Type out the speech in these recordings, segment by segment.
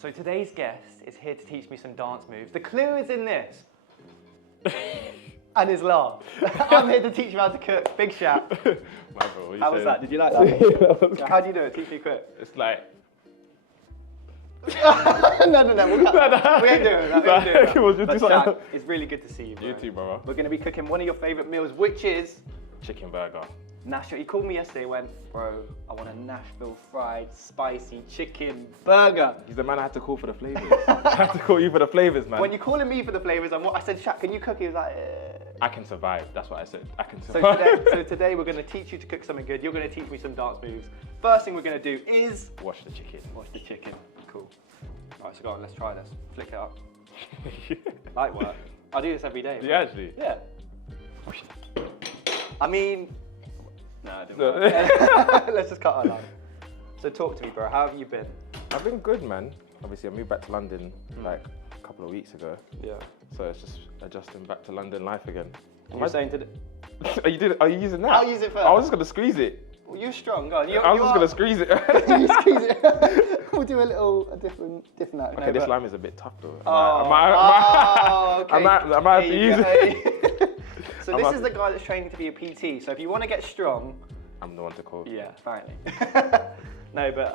So today's guest is here to teach me some dance moves. The clue is in this. And his laugh. I'm here to teach you how to cook. Big shout. How was that? Did you like that? How do you do it? Teach me quick. It's like... no. We ain't doing that. But Shaq, it's really good to see you, bro. You too, brother. We're going to be cooking one of your favourite meals, which is... Chicken burger. Nashville. He called me yesterday and went, bro, I want a Nashville fried spicy chicken burger. He's the man I had to call for the flavours. I had to call you for the flavours, man. When you're calling me for the flavours, I said, Shaq, can you cook? He was like, I can survive. That's what I said. I can survive. So today we're going to teach you to cook something good. You're going to teach me some dance moves. First thing we're going to do is... Wash the chicken. Wash the chicken. Cool. Right, so go on, let's try this. Flick it up. Light work. I do this every day. Do you actually? Yeah. I mean... No, I didn't. Let's just cut our line. So talk to me, bro. How have you been? I've been good, man. Obviously, I moved back to London like a couple of weeks ago. Yeah. So it's just adjusting back to London life again. You're saying to... Are you using that? I'll use it first. I was just going to squeeze it. Well, you're strong, go on. I was just going to squeeze it. You squeeze it. We'll do a different act. Okay, this lime is a bit tough though. Okay. I might have to use it. So this is the guy that's training to be a PT. So if you want to get strong... I'm the one to call. Yeah, apparently. No, but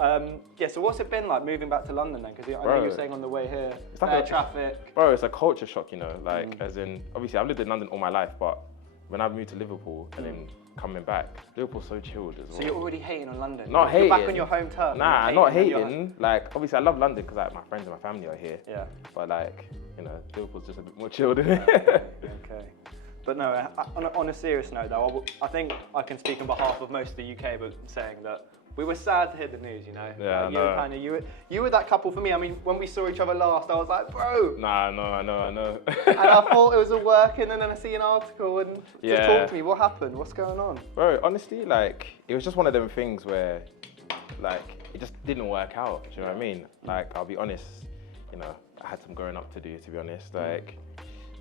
yeah, so what's it been like moving back to London then? Because I know you were saying on the way here, like traffic. Bro, it's a culture shock, you know, like as in, obviously I've lived in London all my life, but when I moved to Liverpool and then coming back, Liverpool's so chilled as well. So you're already hating on London? Not hating. You're back on your home turf? Nah, not hating. Like, obviously I love London because like my friends and my family are here. Yeah. But like, you know, Liverpool's just a bit more chilled, isn't it? Okay. But no, on a serious note though, I think I can speak on behalf of most of the UK, but saying that we were sad to hear the news, you know. Yeah, like, you were that couple for me. I mean, when we saw each other last, I was like, bro. Nah, I know. And I thought it was all working, and then I see an article, and just talk to me. What happened? What's going on? Bro, honestly, like, it was just one of them things where, like, it just didn't work out. Do you know what I mean? Like, I'll be honest, you know, I had some growing up to do, to be honest. Like,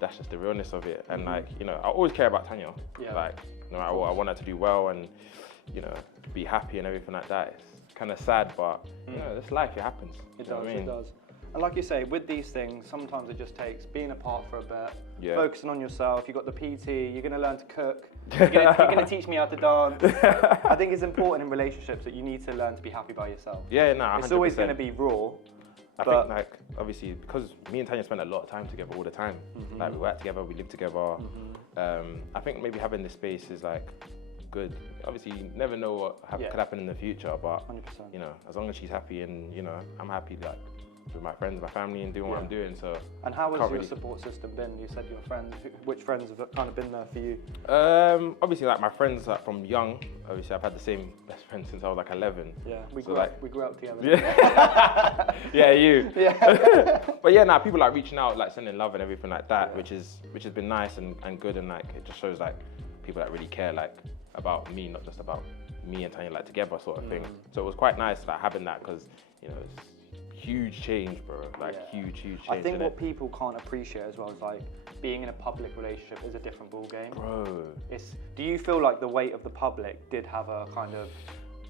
that's just the realness of it. And like, you know, I always care about Tanya. Yeah. Like, no matter what, I want her to do well and, you know, be happy and everything like that. It's kind of sad, but you know, it's life. It happens. It does. And like you say, with these things, sometimes it just takes being apart for a bit, focusing on yourself. You've got the PT. You're going to learn to cook. You're going to teach me how to dance. I think it's important in relationships that you need to learn to be happy by yourself. Yeah, no, 100%. It's always going to be raw. I think, like, obviously, because me and Tanya spend a lot of time together all the time. Like, we work together, we live together. I think maybe having this space is like good. Obviously, you never know what could happen in the future, but 100%. You know, as long as she's happy and you know, I'm happy, like with my friends, my family, and doing what I'm doing. So. And how has your support system been? You said your friends. Which friends have kind of been there for you? Obviously, like my friends, like from young. Obviously, I've had the same best friend since I was like 11. Yeah, we grew up together. Yeah, yeah, you. Yeah. But yeah, people like reaching out, like sending love and everything like that, which has been nice and good, and like it just shows like people that really care like about me, not just about me and Tanya like together sort of thing. So it was quite nice like having that because you know it's huge change, bro. Like huge change. I think what people can't appreciate as well is like being in a public relationship is a different ball game. Bro. Do you feel like the weight of the public did have a kind of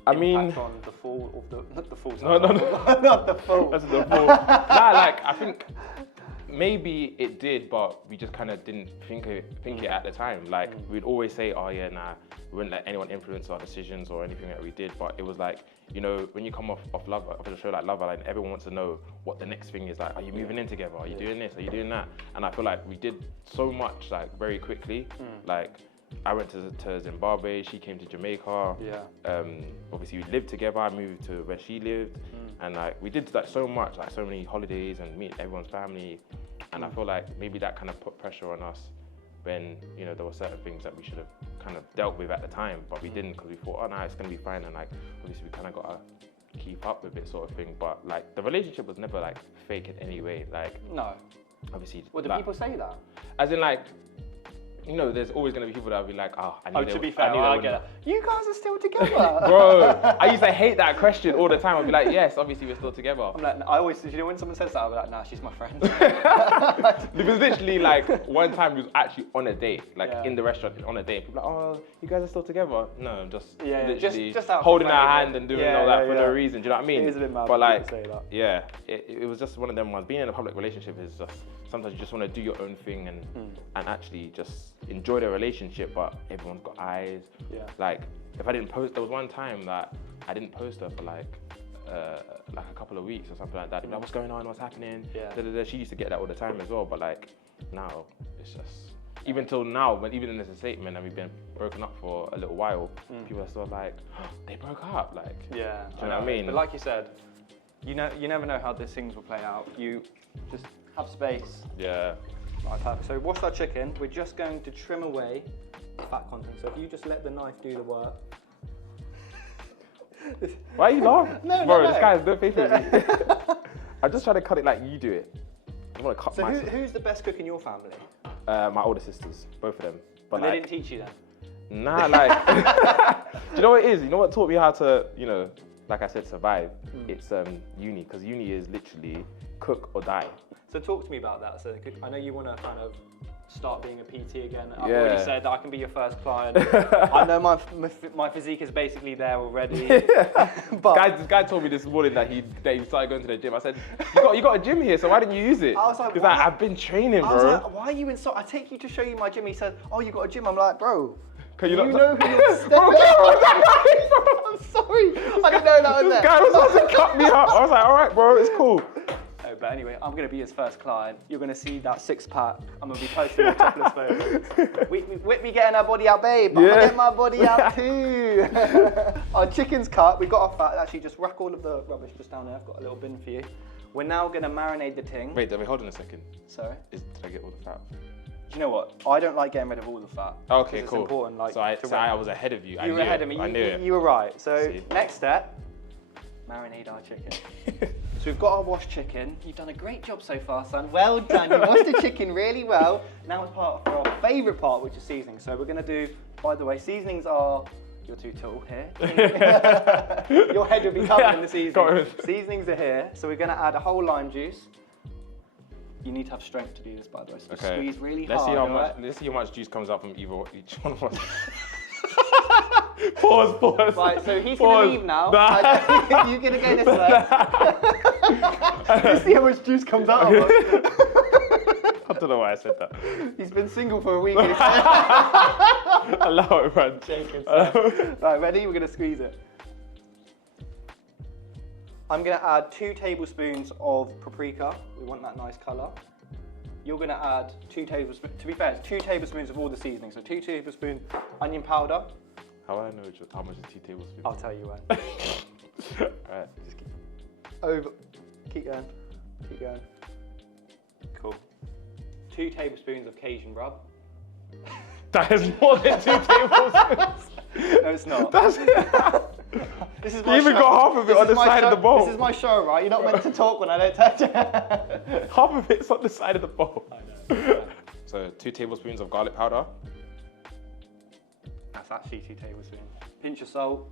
impact on the fall of the not the fall? No. Not the fall. That's the fall. Nah, like I think maybe it did, but we just kind of didn't think it at the time. Like we'd always say, oh yeah, nah, we wouldn't let anyone influence our decisions or anything that we did. But it was like, you know, when you come off a show like Loveisland, everyone wants to know what the next thing is. Like, are you moving in together? Are you doing this? Are you doing that? And I feel like we did so much like very quickly. Like I went to Zimbabwe, she came to Jamaica. Yeah. Obviously we lived together. I moved to where she lived, and like we did like so much, like so many holidays and meet everyone's family. And I feel like maybe that kind of put pressure on us when, you know, there were certain things that we should have kind of dealt with at the time, but we didn't because we thought, oh no, it's gonna be fine. And like, obviously we kind of got to keep up with it sort of thing. But like, the relationship was never like fake in any way. Like, no. Obviously. Well, do like, people say that? As in like, you know, there's always going to be people that will be like, oh, I knew Oh, they to be would- fair, I knew they I wouldn't." get it. You guys are still together. Bro, I used to hate that question all the time. I'd be like, yes, obviously we're still together. I'm like, I always, you know, when someone says that, I'm like, nah, she's my friend. It was literally like one time we was actually on a date, like Yeah. in the restaurant on a date. People were like, oh, you guys are still together? No, just Yeah, literally just out of holding our friendly, hand and doing yeah, all that yeah, for yeah. no reason. Do you know what I mean? It is a bit mad But when like, people say that. yeah, it was just one of them ones. Being in a public relationship is just sometimes you just want to do your own thing and actually just enjoy the relationship. But everyone's got eyes. Yeah. Like if I didn't post, there was one time that I didn't post her for like a couple of weeks or something like that. Like, what's going on? What's happening? Yeah. Da, da, da. She used to get that all the time as well. But like now, it's just even till now, when even in this statement and we've been broken up for a little while, people are still like, oh, they broke up. Like, Yeah. do you know what I mean? But like you said, you never know how these things will play out. You just have space. Yeah. Right, perfect. So wash that chicken. We're just going to trim away the fat content. So if you just let the knife do the work. Why are you laughing? No, Bro, no, this no. guy has no faith in me. I'm just trying to cut it like you do it. I want to cut So myself. who's the best cook in your family? My older sisters, both of them. But And like, they didn't teach you then? nah, like, do you know what it is? You know what taught me how to, you know, like I said, survive? It's uni, because uni is literally cook or die. So talk to me about that. So I know you want to kind of start being a PT again. I've Yeah. already said that I can be your first client. I know my physique is basically there already. But This guy told me this morning that he started going to the gym. I said, you got a gym here, so why didn't you use it? I was like, He's what? like, I've been training, I was bro. like, why are you in so? I take you to show you my gym. He said, oh, you got a gym. I'm like, bro. Can You not know who you're stepping I'm sorry. I didn't know that was This there. guy was about to cut me up. I was like, all right, bro, it's cool. No, but anyway, I'm going to be his first client. You're going to see that six pack. I'm going to be posting more topless photos. Whitney getting her body out, babe. I'm going to get my body out too. Our chicken's cut. We got our fat. Actually, just rack all of the rubbish just down there. I've got a little bin for you. We're now going to marinate the ting. Wait, hold on a second. Sorry. Did I get all the fat? Do you know what? I don't like getting rid of all the fat. Okay, 'cause cool. It's important. Like, so I was ahead of you. I you knew were ahead it. of me. I knew it. You were right. So See. next step, marinate our chicken. So we've got our washed chicken. You've done a great job so far, son. Well done. You washed the chicken really well. Now it's part for our favourite part, which is seasoning. So we're going to do, by the way, seasonings are, you're too tall here. Your head will be covered in the seasoning. Seasonings are here. So we're going to add a whole lime juice. You need to have strength to do this, by the way. So Okay. squeeze really Let's hard. see how all much. right? Let's see how much juice comes out from each one of us. Pause. Right, so he's Pause. going to leave now. Nah. You're going to go this way. Let's see how much juice comes out of him. I don't know why I said that. He's been single for a week. Allow it, man. Right, ready? We're going to squeeze it. I'm going to add 2 tablespoons of paprika. We want that nice colour. You're going to add 2 tablespoons, to be fair, it's 2 tablespoons of all the seasonings. So 2 tablespoons onion powder. How would I know how much is 2 tablespoons? I'll tell you when. Alright, just keep. Over. Keep going. Keep going. Cool. 2 tablespoons of Cajun rub. That is more than 2 tablespoons. No, it's not. That's This is You even got half of it on the side of the bowl. This is my show, right? You're not meant to talk when I don't touch it. half of it's on the side of the bowl. I know. So 2 tablespoons of garlic powder. That's actually 2 tablespoons. Pinch of salt.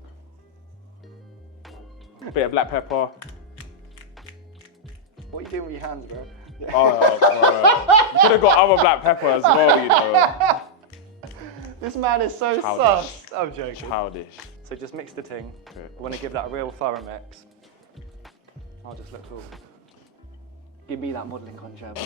Bit of black pepper. What are you doing with your hands, bro? Oh, bro. You could have got other black pepper as well, you know. This man is so Childish. sus. I'm joking. Childish. So just mix the ting. Okay. We want to give that a real thorough mix. I'll just look cool. Give me that modelling contract.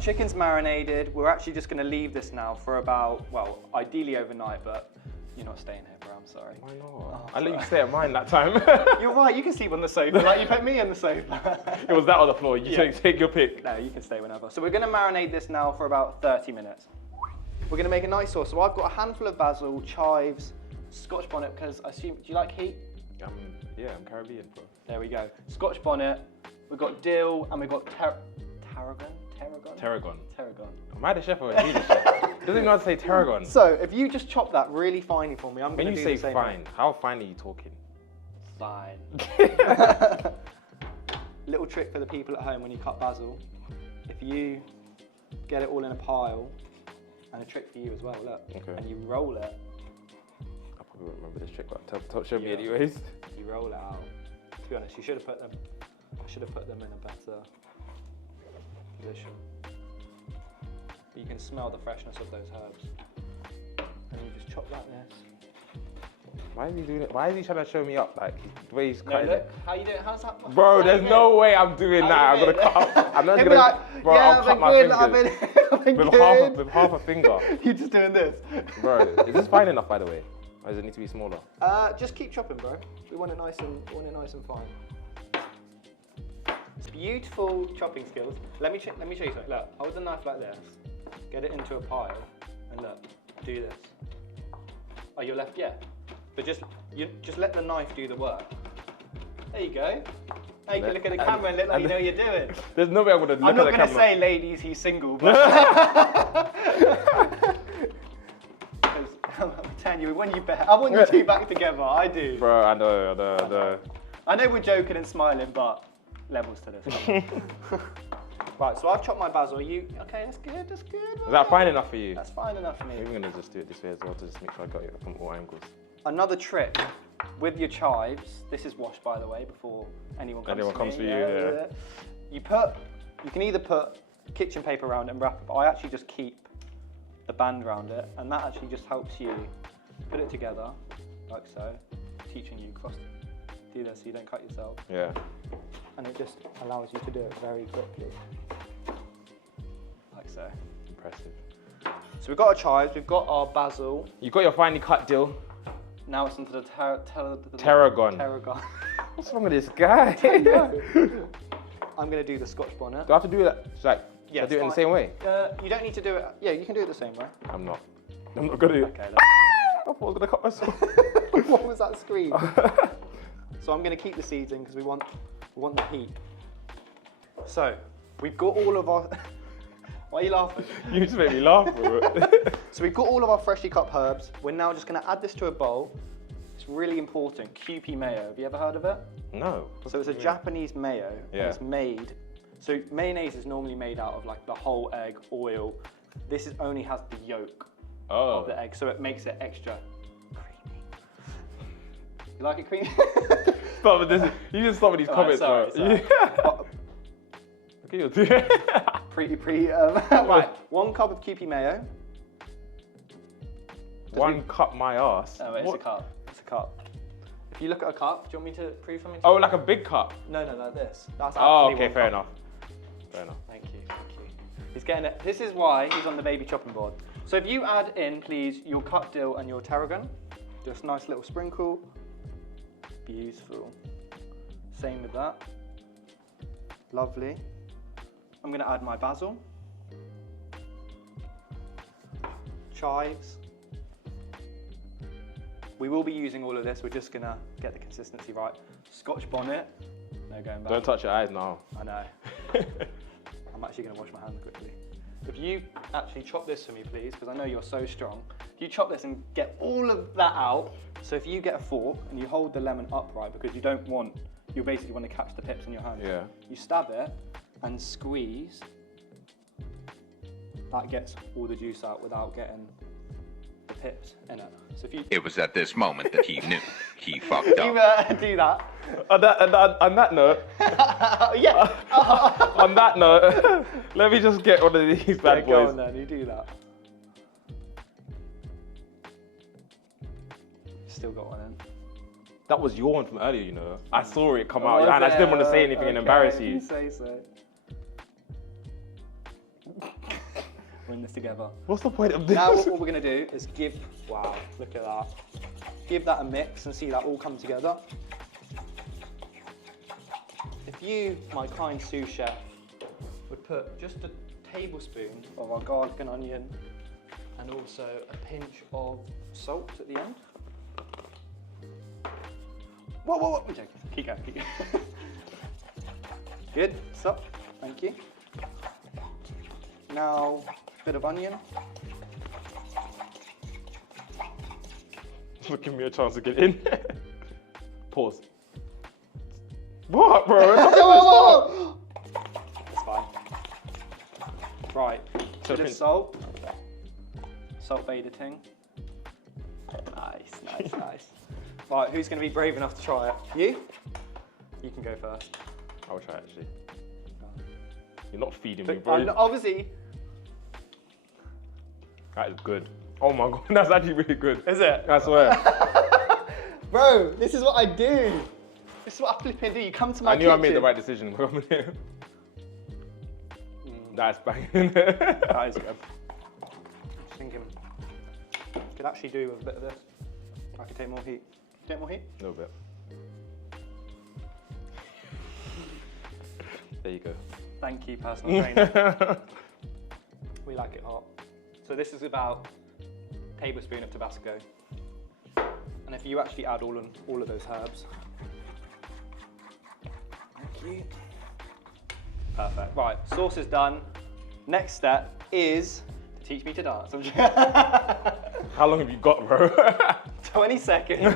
Chicken's marinated. We're actually just going to leave this now for about, well, ideally overnight, but you're not staying here, bro. I'm sorry. Why not? Oh, I let you stay at mine that time. You're right. You can sleep on the sofa. Like you put me on the sofa. It was that on the floor. You Yeah. take your pick. No, you can stay whenever. So we're going to marinate this now for about 30 minutes. We're going to make a nice sauce. So I've got a handful of basil, chives, Scotch bonnet, because I assume, do you like heat? Yeah, I'm Caribbean, bro. There we go. Scotch bonnet. We've got dill, and we've got tarragon. Tarragon. Tarragon. Am I the chef or is he the chef? Doesn't even know how to say tarragon. So if you just chop that really finely for me, I'm When going you to say do the same. fine, how fine are you talking? Fine. Little trick for the people at home when you cut basil. If you get it all in a pile, And a trick for you as well, look. Okay. And you roll it. I probably won't remember this trick, but show me anyways. You roll it out. To be honest, you should have put them. I should have put them in a better position. But you can smell the freshness of those herbs. And you just chop like this. Why is he doing it? Why is he trying to show me up? Like the way he's cutting look, it. how you doing? How's that? Bro, there's no way I'm doing that. I'm gonna cut up. I'm not He'll be gonna. like, Bro, yeah, I'll cut my fingers I've been with half a finger. You're just doing this. Bro, is this fine enough, by the way? Or does it need to be smaller? Just keep chopping, bro. We want it nice and fine. It's beautiful chopping skills. Let me show you something. Look, hold the knife like this. Get it into a pile, and look, do this. Oh, you're left, yeah. But just let the knife do the work. There you go. Now you can look at the camera and look like you know what you're doing. There's no way I'm gonna look I'm at the not camera. gonna say, ladies, he's single, but I'm telling you, when you bet, I want you two back together. I do. Bro, I know. I know we're joking and smiling, but levels to this. Right, so I've chopped my basil. Okay, that's good. Is that fine enough for you? That's fine enough for me. Maybe I'm gonna just do it this way as well to just make sure I got it from all angles. Another trick with your chives. This is washed, by the way, before anyone comes for you. Yeah. You can either put kitchen paper around it and wrap it, but I actually just keep the band around it, and that actually just helps you put it together, like so. Teaching you do this so you don't cut yourself. Yeah. And it just allows you to do it very quickly, like so. Impressive. So we've got our chives, we've got our basil. You got your finely cut dill. Now it's into the Tarragon. Tarragon. What's wrong with this guy? I'm going to do the Scotch bonnet. Do I have to do that? Like, Yeah, I do it in the same way? You don't need to do it. Yeah, you can do it the same way. I'm not gonna do it. Okay. I thought I was gonna cut myself. What was that scream? So I'm going to keep the seeds in because we want the heat. So we've got all of our. Why are you laughing? You just made me laugh, bro. So we've got all of our freshly cut herbs. We're now just going to add this to a bowl. It's really important. Kewpie mayo. Have you ever heard of it? No. So it's a Japanese mayo. Yeah. And it's made. So mayonnaise is normally made out of like the whole egg, oil. This only has the yolk of the egg, so it makes it extra creamy. You like it creamy? Stop with this. You just stop with these comments, sorry. bro. Okay, you'll do it. Right, 1 cup of Kewpie mayo. 1 cup my ass. Oh, it's a cup. It's a cup. If you look at a cup, do you want me to prove something? Oh, like a big cup? No, like this. That's Oh, actually okay, 1 fair cup. enough. Fair enough. Thank you. He's getting it. This is why he's on the baby chopping board. So if you add in, please, your cut dill and your tarragon. Just nice little sprinkle. Beautiful. Same with that. Lovely. I'm going to add my basil. Chives. We will be using all of this. We're just going to get the consistency right. Scotch bonnet. No going back. Don't touch your eyes now. I know. I'm actually going to wash my hands quickly. If you actually chop this for me, please, because I know you're so strong. If you chop this and get all of that out, so if you get a fork and you hold the lemon upright, because you basically want to catch the pips in your hand. Yeah. You stab it and squeeze. That gets all the juice out without getting the pips in it. So if you It was at this moment that he knew he fucked up. do that. On that note, Yeah. on that note, let me just get one of these bad Go boys. on then, you do that. Still got one in. That was your one from earlier, you know. I saw it come Oh, out, was and I just didn't it? want to say anything and Okay, embarrass you. say so. We're in this together. What's the point of this? Now what we're going to do is wow, look at that. Give that a mix and see that all come together. If you, my kind sous chef, would put just a tablespoon of our garlic and onion and also a pinch of salt at the end. Whoa. I'm joking. Keep going. Good, stop. Thank you. Now, a bit of onion. Look, give me a chance to get in. Pause. What, bro? Whoa. It's fine. Right, So bit of salt. Salt Bay ting. Nice, nice. Right, who's going to be brave enough to try it? You? You can go first. I'll try actually. You're not feeding me, bro. Obviously. That is good. Oh my god, that's actually really good. Is it? I swear. Bro, this is what I do. This is what I flipping do. You come to my kitchen. I knew I made the right decision. That's banging. That is good. Just thinking, could actually do with a bit of this. I could take more heat. Take more heat? A little bit. There you go. Thank you, personal trainer. We like it hot. So this is about a tablespoon of Tabasco. And if you actually add all of those herbs. Thank you. Perfect. Right, sauce is done. Next step is to teach me to dance. How long have you got, bro? 20 seconds.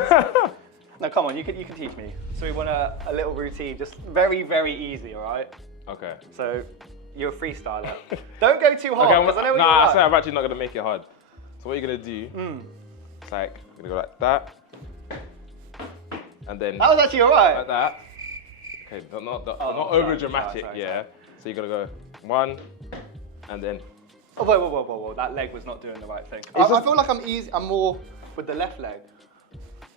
No, come on, you can teach me. So we want a little routine, just very, very easy, all right? Okay. So you're a freestyler. Don't go too hard, because I know what you're I like. say I'm actually not gonna make it hard. So what you're gonna do? It's like you're gonna go like that, and then That was actually all right. like that. Okay, not over dramatic, sorry. yeah. So you're gonna go 1, and then. Oh, whoa. That leg was not doing the right thing. I feel like I'm more with the left leg.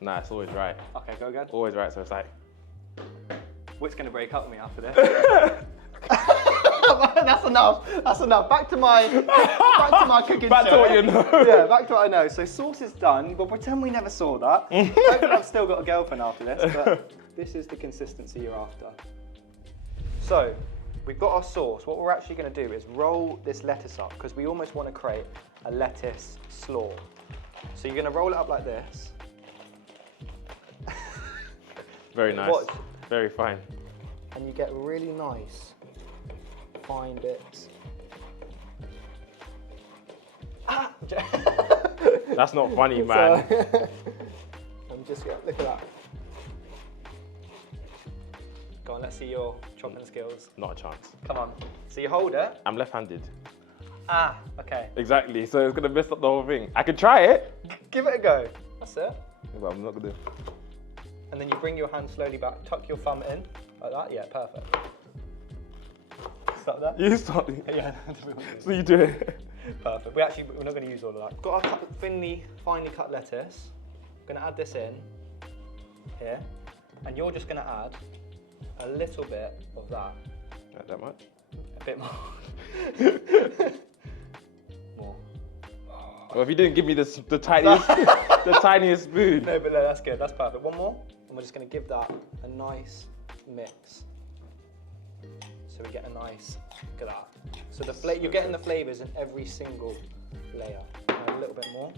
Nah, it's always right. Okay, go again. Always right. So it's like. Whit's gonna break up with me after this? That's enough. Back to my cooking Back to show. what you know. Yeah, back to what I know. So sauce is done. We'll pretend we never saw that. Hopefully I've still got a girlfriend after this, but this is the consistency you're after. So we've got our sauce. What we're actually going to do is roll this lettuce up because we almost want to create a lettuce slaw. So you're going to roll it up like this. Very nice. Watch. Very fine. And you get really nice fine bits. Ah! That's not funny, man. I'm just gonna look at that. Go on, let's see your chopping skills. Not a chance. Come on. So you hold it. I'm left-handed. Ah, okay. Exactly. So it's gonna mess up the whole thing. I can try it. Give it a go. That's it. But I'm not gonna. And then you bring your hand slowly back, tuck your thumb in, like that. Yeah, perfect. Stop that. You start. Yeah. So you do it. Perfect. We're not going to use all of that. Got our finely cut lettuce. Going to add this in here, and you're just going to add a little bit of that. Not that much. A bit more. More. Well, if you didn't give me the tiniest, the tiniest spoon. No, but no, that's good. That's perfect. One more, and we're just going to give that a nice mix. So we get a nice, look at that. So you're getting the flavours in every single layer. Add a little bit more.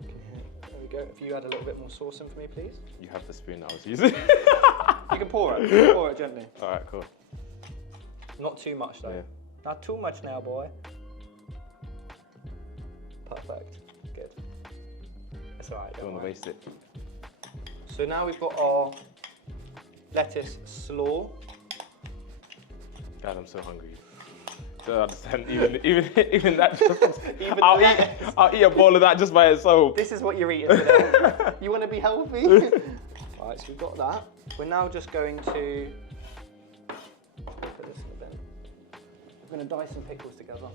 There we go. If you add a little bit more sauce in for me, please. You have the spoon that I was using. You can pour it. You can pour it gently. All right, cool. Not too much though. Yeah. Not too much now, boy. Perfect. Good. It's all right. Don't want to waste it. So now we've got our lettuce slaw. God, I'm so hungry. Don't understand. Even that. Just, Even I'll eat a bowl of that just by itself. This is what you're eating today. You want to be healthy? Alright, so we've got that. We're now just going to put this in the bin. We're going to dice some pickles together.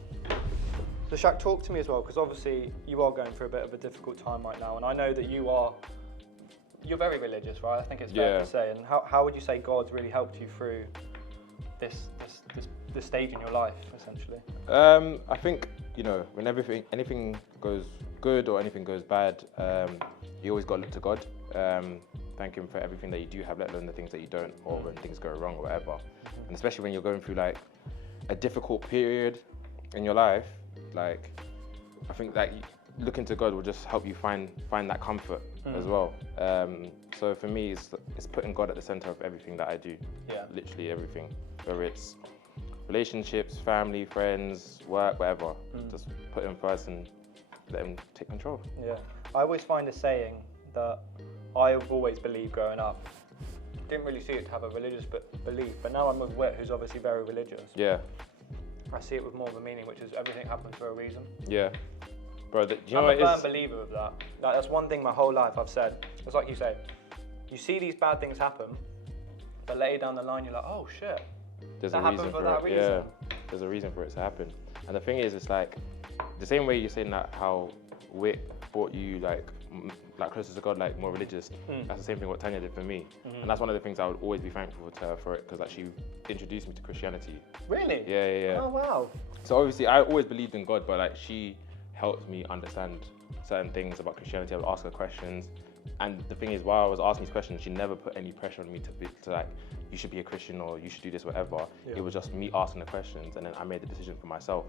So Shaq, talk to me as well, because obviously you are going through a bit of a difficult time right now, and I know that you're very religious, right? I think it's fair to say. And how would you say God's really helped you through this stage in your life, essentially? I think, when anything goes good or anything goes bad, you always got to look to God. Thank Him for everything that you do have, let alone the things that you don't, or when things go wrong or whatever. And especially when you're going through like a difficult period in your life, like I think that looking to God will just help you find that comfort as well. So for me, it's putting God at the center of everything that I do. Yeah. Literally everything, whether it's relationships, family, friends, work, whatever. Just put Him first and let Him take control. Yeah. I always find a saying that I've always believed growing up. Didn't really see it to have a religious belief, but now I'm with Whit, who's obviously very religious. Yeah. I see it with more of a meaning, which is everything happens for a reason. Yeah. Bro, do you know I'm what a it firm is? believer of that. Like, that's one thing my whole life I've said. It's like you say, you see these bad things happen, but later down the line you're like, oh shit, There's that a happened reason for for that it. reason. Yeah. There's a reason for it to happen. And the thing is, it's like, the same way you're saying that how Wit brought you like closer to God, like more religious, that's the same thing what Tanya did for me. And that's one of the things I would always be thankful to her for it, because like she introduced me to Christianity. Really? Yeah. Oh wow. So obviously I always believed in God, but like she helped me understand certain things about Christianity. I would ask her questions. And the thing is, while I was asking these questions, she never put any pressure on me to like, you should be a Christian or you should do this, whatever. Yeah. It was just me asking the questions, and then I made the decision for myself.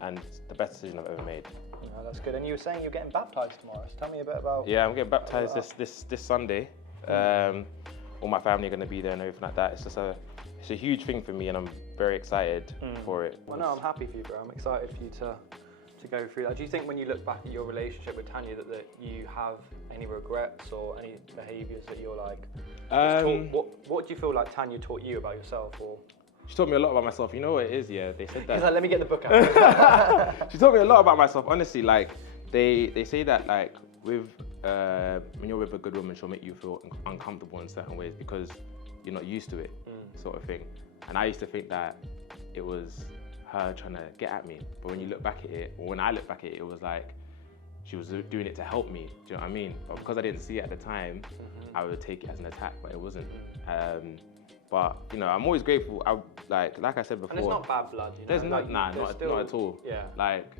And the best decision I've ever made. No, that's good. And you were saying you're getting baptized tomorrow. So tell me a bit about. Yeah, I'm getting baptized this Sunday. All my family are going to be there and everything like that. It's a huge thing for me, and I'm very excited for it. Well, no, I'm happy for you, bro. I'm excited for you to go through that. Do you think when you look back at your relationship with Tanya that you have any regrets or any behaviours that you're like, what do you feel like Tanya taught you about yourself? Or She taught me a lot about myself. You know what it is, yeah? They said he's that. like, let me get the book out. She taught me a lot about myself, honestly. Like, they say that like with when you're with a good woman, she'll make you feel uncomfortable in certain ways because you're not used to it, sort of thing. And I used to think that it was her trying to get at me, but when you look back at it, or when I look back at it, it was like she was doing it to help me. Do you know what I mean? But because I didn't see it at the time, I would take it as an attack, but it wasn't. But you know, I'm always grateful. Like I said before, And it's not bad blood, you know? there's like, not at all. Yeah. Like,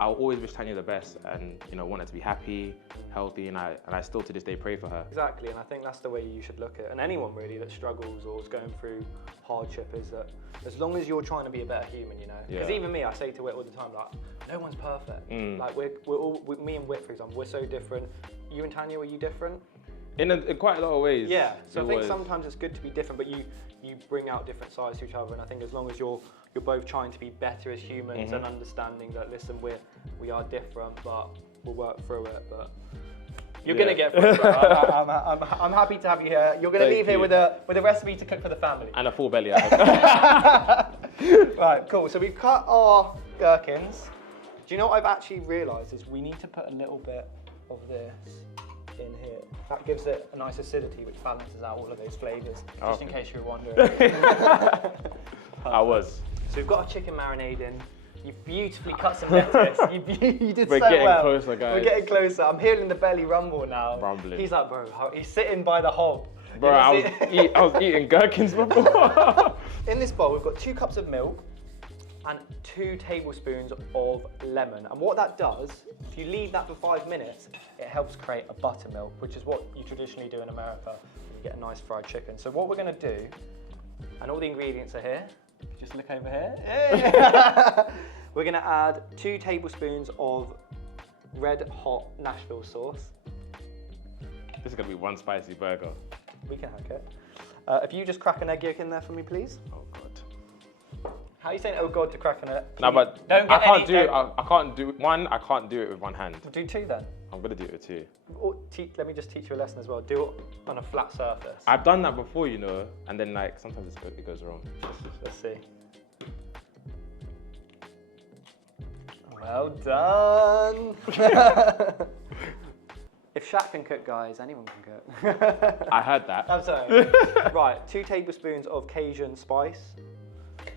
I'll always wish Tanya the best, and you know, want her to be happy, healthy, and I still to this day pray for her. Exactly, and I think that's the way you should look at it. And anyone really that struggles or is going through hardship is that as long as you're trying to be a better human, you know. Because even me, I say to Whit all the time, like, no one's perfect. Like we're all, me and Whit, for example, we're so different. You and Tanya, were you different? In quite a lot of ways. Yeah. So I think sometimes it's good to be different, but you bring out different sides to each other. And I think as long as you're both trying to be better as humans and understanding that, listen, we are different, but we'll work through it. But you're gonna get through it. Bro. I'm happy to have you here. You're gonna leave here with a recipe to cook for the family. And a full belly. Right, cool. So we've cut our gherkins. Do you know what I've actually realised is we need to put a little bit of this in here. That gives it a nice acidity, which balances out all of those flavours. Just in case you were wondering. I was. So we've got our chicken marinating. You beautifully cut some lettuce. You did We're so getting well. closer, guys. We're getting closer. I'm hearing the belly rumble now. Rumbling. He's like, bro, he's sitting by the hob. Bro, I was eating gherkins before. In this bowl, we've got 2 cups of milk and 2 tablespoons of lemon. And what that does, if you leave that for 5 minutes, it helps create a buttermilk, which is what you traditionally do in America. You get a nice fried chicken. So what we're gonna do, and all the ingredients are here. Just look over here. Hey. We're gonna add 2 tablespoons of red hot Nashville sauce. This is gonna be one spicy burger. We can hack it. If you just crack an egg yolk in there for me, please. Oh God. How are you saying, oh God, to crack an egg? No, but don't I get can't any, do it. don't- I can't do one. I can't do it with one hand. Do 2 then. I'm gonna do it with 2. Or let me just teach you a lesson as well. Do it on a flat surface. I've done that before, you know, and then like sometimes it goes wrong. Let's see. Well done. If Shaq can cook, guys, anyone can cook. I heard that. I'm sorry. Right, 2 tablespoons of Cajun spice.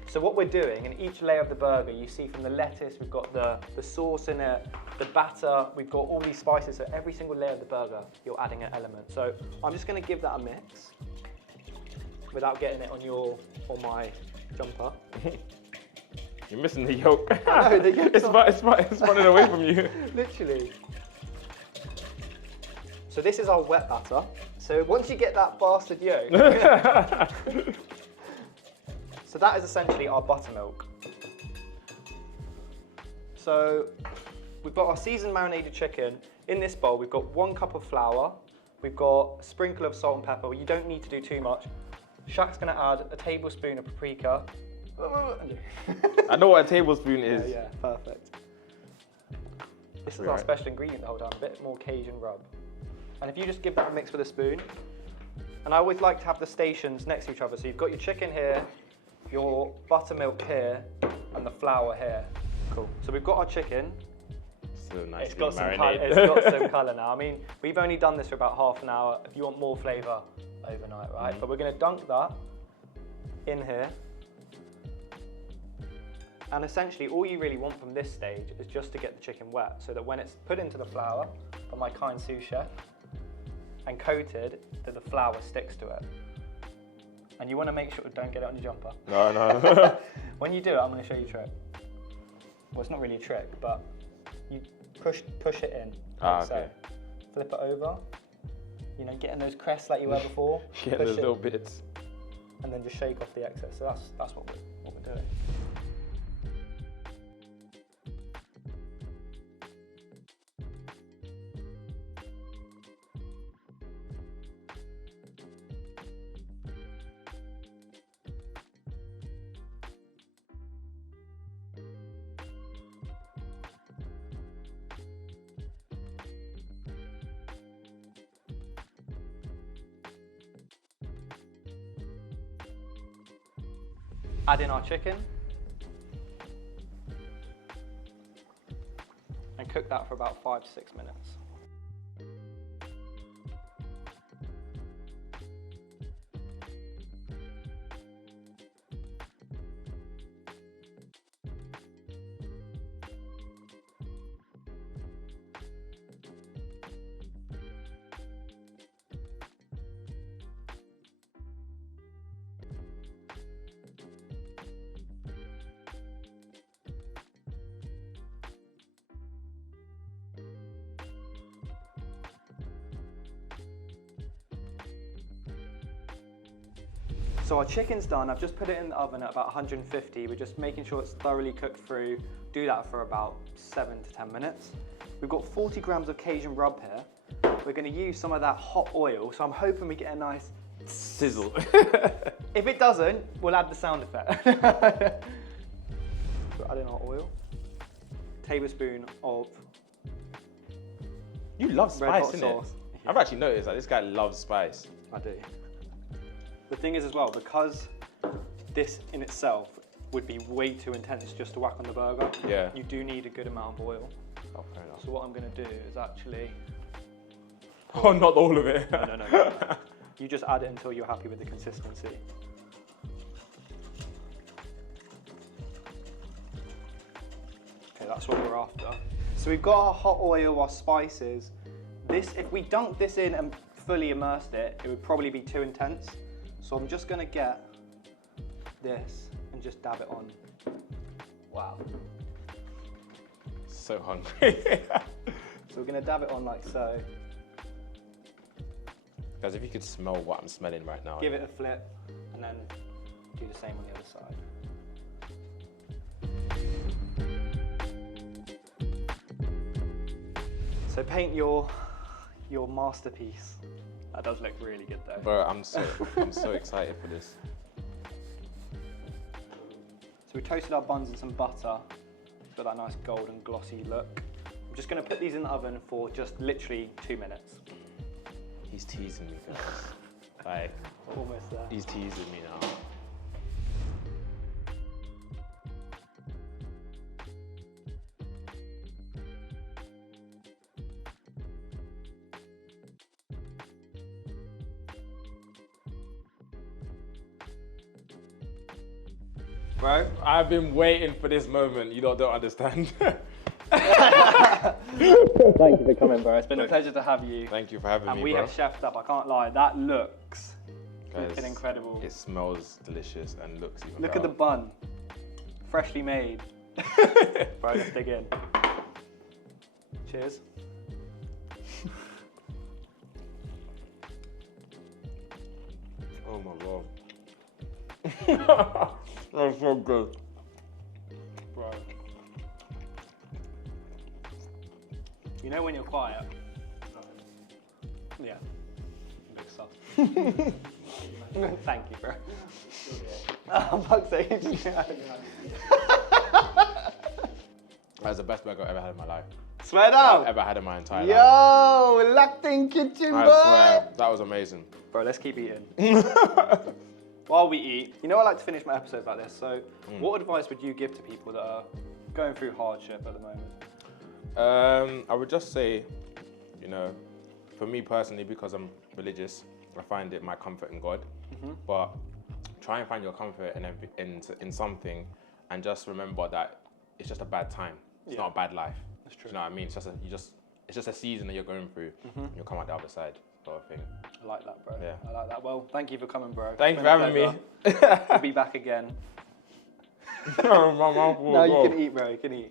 So what we're doing, in each layer of the burger, you see from the lettuce, we've got the sauce in it, the batter, we've got all these spices. So every single layer of the burger, you're adding an element. So I'm just gonna give that a mix without getting it on my jumper. You're missing the yolk. I know, the yolk's it's running away from you. Literally. So this is our wet batter. So once you get that bastard yolk, so that is essentially our buttermilk. So we've got our seasoned marinated chicken. In this bowl, we've got 1 cup of flour. We've got a sprinkle of salt and pepper. You don't need to do too much. Shaq's gonna add a tablespoon of paprika. I know what a tablespoon is. Yeah, perfect. This is our special ingredient the whole time, a bit more Cajun rub. And if you just give that a mix with a spoon, and I always like to have the stations next to each other. So you've got your chicken here, your buttermilk here, and the flour here. Cool. So we've got our chicken. So nicely It's got marinated. some colour. It's got some colour now. I mean, we've only done this for about half an hour. If you want more flavour, overnight, right? But we're going to dunk that in here. And essentially, all you really want from this stage is just to get the chicken wet, so that when it's put into the flour by my kind sous chef and coated, that the flour sticks to it. And you want to make sure, don't get it on your jumper. No. When you do it, I'm going to show you a trick. Well, it's not really a trick, but you push it in. Like so. Flip it over. You know, getting those crests like you were before. Get those little bits. And then just shake off the excess. So that's what we're doing. Add in our chicken and cook that for about 5 to 6 minutes. So our chicken's done. I've just put it in the oven at about 150. We're just making sure it's thoroughly cooked through. Do that for about 7 to 10 minutes. We've got 40 grams of Cajun rub here. We're going to use some of that hot oil, so I'm hoping we get a nice sizzle. If it doesn't, we'll add the sound effect. So add in our oil. Tablespoon of You love red spice, hot innit? sauce. Yeah. I've actually noticed that this guy loves spice. I do. The thing is as well, because this in itself would be way too intense just to whack on the burger, Yeah. you do need a good amount of oil. Oh, fair enough. So what I'm going to do is actually... Oh, not all of it. No. You just add it until you're happy with the consistency. Okay, that's what we're after. So we've got our hot oil, our spices. This, if we dunked this in and fully immersed it, it would probably be too intense. So I'm just gonna get this and just dab it on. Wow. So hungry. So we're gonna dab it on like so. Guys, if you could smell what I'm smelling right now. Give it a flip and then do the same on the other side. So paint your masterpiece. That does look really good though. Bro, I'm so excited for this. So we toasted our buns in some butter. It's got that nice golden glossy look. I'm just gonna put these in the oven for just literally 2 minutes. He's teasing me, guys. Like, Almost there. he's teasing me now. Bro, I've been waiting for this moment. You don't understand. thank you for coming, bro. It's been a pleasure to have you. Thank you for having And me, we bro. have chefed up, I can't lie. That looks Guys, freaking incredible. It smells delicious and looks even Look better. at the bun. Freshly made. Bro, let's dig in. Cheers. Oh my god. That's so good. Bro. You know when you're quiet? Yeah. Big stuff. Thank you, bro. Oh, fuck's sake. That's the best burger I've ever had in my life. Swear down. I've ever had in my entire life. Yo, locked in kitchen, I boy. swear, that was amazing. Bro, let's keep eating. while we eat, you know I like to finish my episodes like this, so what advice would you give to people that are going through hardship at the moment? I would just say, you know, for me personally, because I'm religious, I find it my comfort in God. But try and find your comfort in something, and just remember that it's just a bad time. It's not a bad life. That's true. Do you know what I mean? It's just a season that you're going through. And you'll come out the other side, sort of thing. I like that, bro. Yeah. I like that. Well, thank you for coming, bro. Thank you for having me. We'll be back again. My mouth will No, you go. can eat, bro. You can eat.